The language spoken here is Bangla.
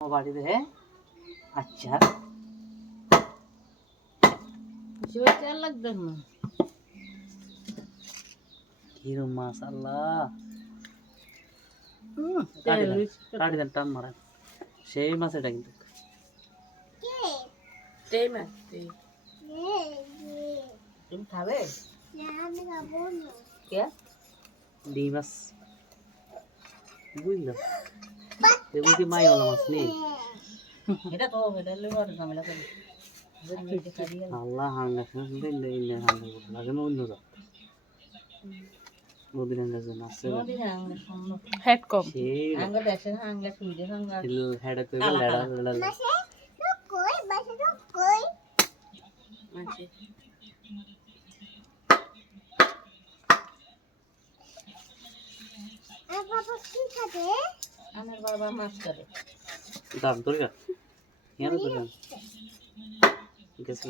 বাড়িতে আচ্ছা তেল লাগবে না কিরম মাশাআল্লাহ তেল কাটি দেন টান মারেন সেই মাছ এটা কিন্তু তুমি খাবে ডিম মাছ বুঝলাম এগুলো কি মাইওয়ালা মাছ নেই এটা তো এটা লেবার ঝামেলা করে আল্লাহ হাঙ্গা শুনলে ইন্ডিয়া হাঙ্গা করতে লাগে না অন্য জাত নদীর হাঙ্গা যে মাছ হেড কম সেই আঙ্গা দেশে আঙ্গা সুইডে আঙ্গা হেডে কই লেড়া লেড়া আছে আমার বাবা মাছ করে দাম তোর গা ইয়ার তো গেছে